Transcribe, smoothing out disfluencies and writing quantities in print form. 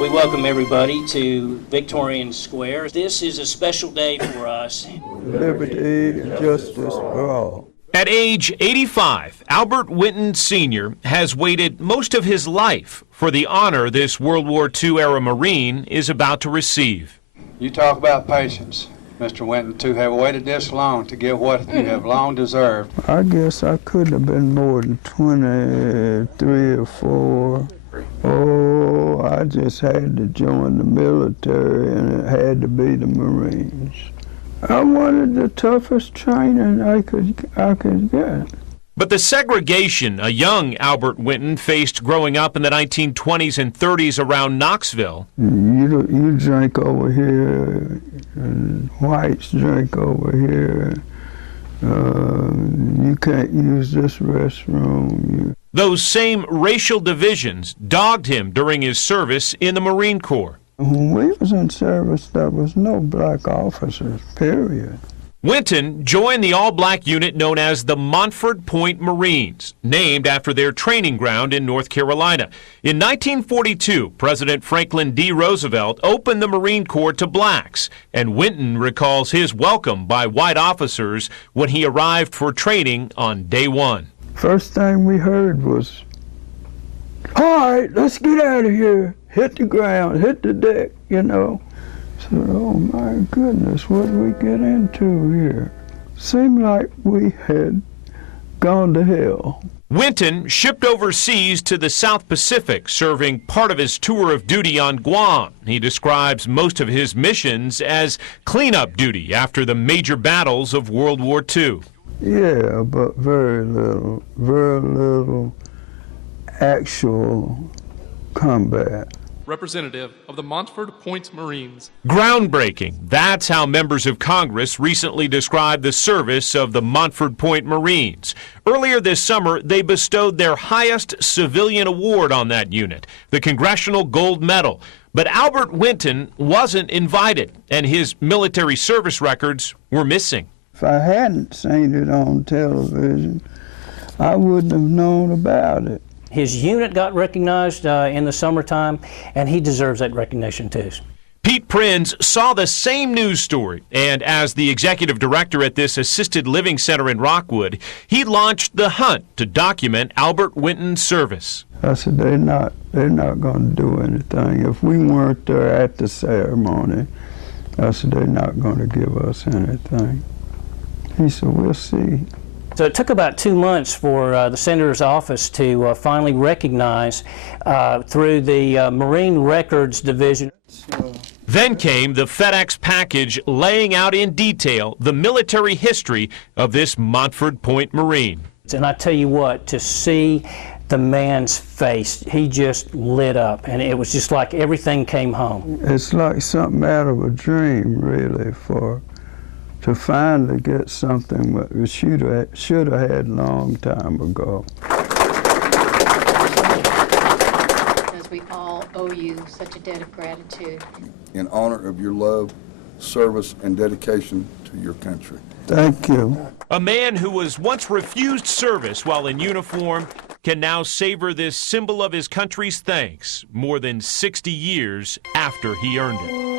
We welcome everybody to Victorian Square. This is a special day for us. Liberty and justice for all. At age 85, Albert Winton Sr. has waited most of his life for the honor this World War II-era Marine is about to receive. You talk about patience, Mr. Winton, to have waited this long to get what you have long deserved. I guess I couldn't have been more than 23 or 4. Oh, I just had to join the military, and it had to be the Marines. I wanted the toughest training I could get. But the segregation a young Albert Winton faced growing up in the 1920s and 30s around Knoxville. You drink over here, and whites drink over here. You can't use this restroom. Those same racial divisions dogged him during his service in the Marine Corps. When we was in service, there was no black officers, period. Winton joined the all-black unit known as the Montford Point Marines, named after their training ground in North Carolina. In 1942, President Franklin D. Roosevelt opened the Marine Corps to blacks, and Winton recalls his welcome by white officers when he arrived for training on day one. First thing we heard was, "All right, let's get out of here. Hit the ground, hit the deck," you know. So, oh my goodness, what did we get into here? Seemed like we had gone to hell. Winton shipped overseas to the South Pacific, serving part of his tour of duty on Guam. He describes most of his missions as cleanup duty after the major battles of World War II. Yeah, but very little actual combat. Representative of the Montford Point Marines. Groundbreaking. That's how members of Congress recently described the service of the Montford Point Marines. Earlier this summer, they bestowed their highest civilian award on that unit, the Congressional Gold Medal. But Albert Winton wasn't invited, and his military service records were missing. If I hadn't seen it on television, I wouldn't have known about it. His unit got recognized in the summertime, and he deserves that recognition too. Pete Prins saw the same news story, and as the executive director at this assisted living center in Rockwood, he launched the hunt to document Albert Winton's service. I said, they're not going to do anything. If we weren't there at the ceremony, I said, they're not going to give us anything. He said, we'll see. So it took about 2 months for the Senator's office to finally recognize through the Marine Records Division. Then came the FedEx package laying out in detail the military history of this Montford Point Marine. And I tell you what, to see the man's face, he just lit up, and it was just like everything came home. It's like something out of a dream, really, to finally get something that we should have had a long time ago. Because we all owe you such a debt of gratitude. In honor of your love, service, and dedication to your country. Thank you. A man who was once refused service while in uniform can now savor this symbol of his country's thanks more than 60 years after he earned it.